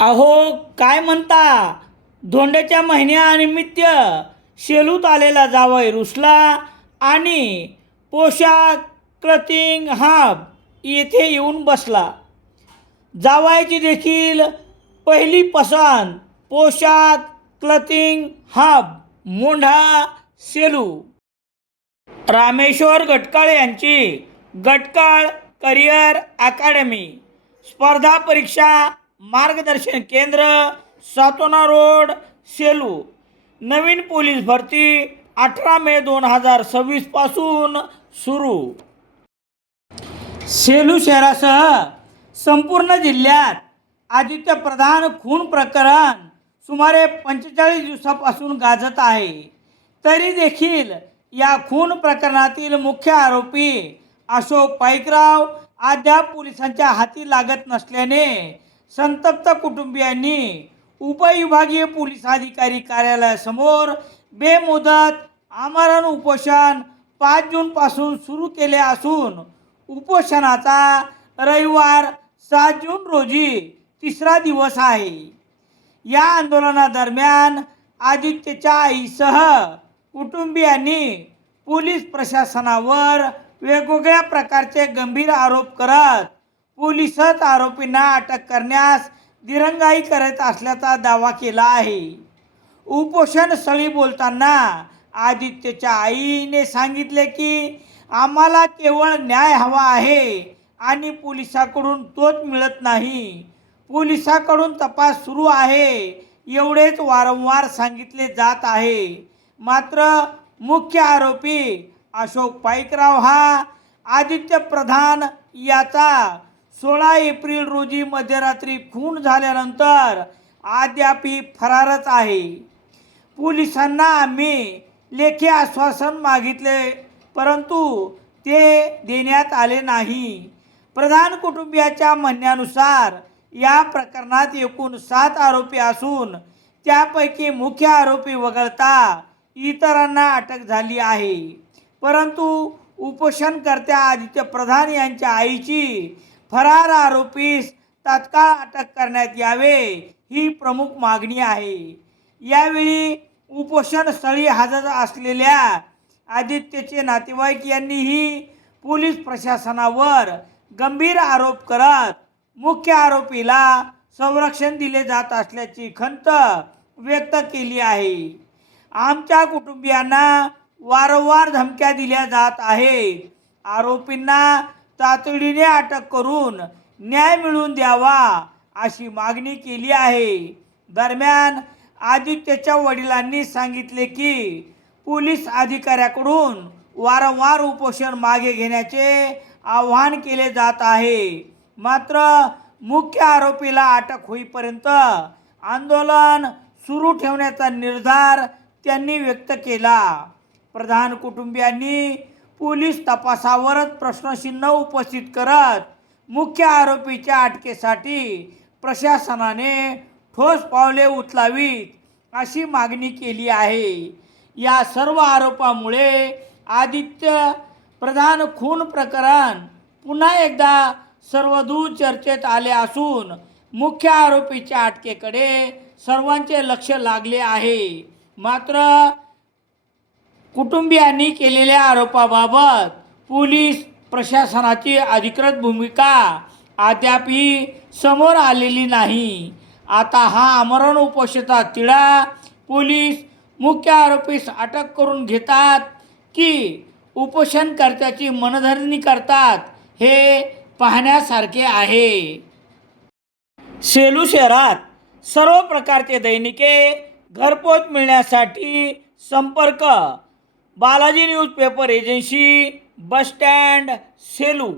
अहो, काय म्हणता? धोंड्याच्या महिन्यानिमित्त शेलूत आलेला जावई रुसला आणि पोशाख क्लथिंग हब येथे येऊन बसला. जावयाची देखील पहिली पसंत पोशाख क्लथिंग हब मोंढा सेलू. रामेश्वर गटकाळ यांची गटकाळ करिअर अकॅडमी स्पर्धा परीक्षा मार्गदर्शन केंद्र, सातोना रोड, सेलू. नवीन पोलीस भरती 18 मे 2026 पासून सुरू. सेलू शहरासह संपूर्ण जिल्ह्यात आदित्य प्रधान खून प्रकरण सुमारे 45 दिवसापासून गाजत आहे. तरी देखील या खून प्रकरणातील मुख्य आरोपी अशोक पाईकराव अद्याप पोलिसांच्या हाती लागत नसल्याने संतप्त कुटुंबियांनी उपविभागीय पोलीस अधिकारी कार्यालयासमोर बेमुदत आमरण उपोषण 5 जूनपासून सुरू केले असून उपोषणाचा रविवार 7 जून रोजी तिसरा दिवस आहे. या आंदोलनादरम्यान आदित्यच्या आईसह कुटुंबियांनी पोलीस प्रशासनावर वेगवेगळ्या प्रकारचे गंभीर आरोप करत पोलिसच आरोपींना अटक करण्यास दिरंगाई करत असल्याचा दावा केला आहे. उपोषण स्थळी बोलताना आदित्यच्या आईने सांगितले की आम्हाला केवळ न्याय हवा आहे आणि पोलिसांकडून तोच मिळत नाही. पोलिसांकडून तपास सुरू आहे एवढेच वारंवार सांगितले जात आहे. मात्र मुख्य आरोपी अशोक पाईकराव हा आदित्य प्रधान याचा 16 एप्रिल रोजी मध्यरात्री खून झाल्यानंतर अद्यापही फरारच आहे. पोलिसांना आम्ही लेखी आश्वासन मागितले परंतु ते देण्यात आले नाही. प्रधान कुटुंबियाच्या म्हणण्यानुसार या प्रकरणात एकूण 7 आरोपी असून त्यापैकी मुख्य आरोपी वगळता इतरांना अटक झाली आहे. परंतु उपोषणकर्त्या आदित्य प्रधान यांच्या आईची फरार आरोपीस तात्काळ अटक करण्यात यावे ही प्रमुख मागणी आहे. यावेळी उपोषणस्थळी हजर असलेल्या आदित्यचे नातेवाईक यांनीही पोलीस प्रशासनावर गंभीर आरोप करत मुख्य आरोपीला संरक्षण दिले जात असल्याची खंत व्यक्त केली आहे. आमच्या कुटुंबियांना वारंवार धमक्या दिल्या जात आहेत. आरोपींना तातडीने अटक करून न्याय मिळवून द्यावा अशी मागणी केली आहे. दरम्यान आदित्यच्या वडिलांनी सांगितले की पोलीस अधिकाऱ्याकडून वारंवार उपोषण मागे घेण्याचे आवाहन केले जात आहे. मात्र मुख्य आरोपीला अटक होईपर्यंत आंदोलन सुरू ठेवण्याचा निर्धार त्यांनी व्यक्त केला. प्रधान कुटुंबियांनी पोलीस तपासावरच प्रश्नचिन्ह उपस्थित करत मुख्य आरोपीच्या अटकेसाठी प्रशासनाने ठोस पावले उचलावीत अशी मागणी केली आहे. या सर्व आरोपामुळे आदित्य प्रधान खून प्रकरण पुन्हा एकदा सर्वदूर चर्चेत आले असून मुख्य आरोपीच्या अटकेकडे सर्वांचे लक्ष लागले आहे. मात्र कुटुंबियांनी केलेल्या आरोपाबाबत पोलीस प्रशासनाची अधिकृत भूमिका अद्यापही समोर आलेली नाही. आता हा आमरण उपोषणाचा तिढा पोलीस मुख्य आरोपीस अटक करून घेतात की उपोषणकर्त्याची मनधरणी करतात हे पाहण्यासारखे आहे. सेलू शहरात सर्व प्रकारचे दैनिके घरपोच मिळण्यासाठी संपर्क Balaji newspaper agency, bus stand, Selu.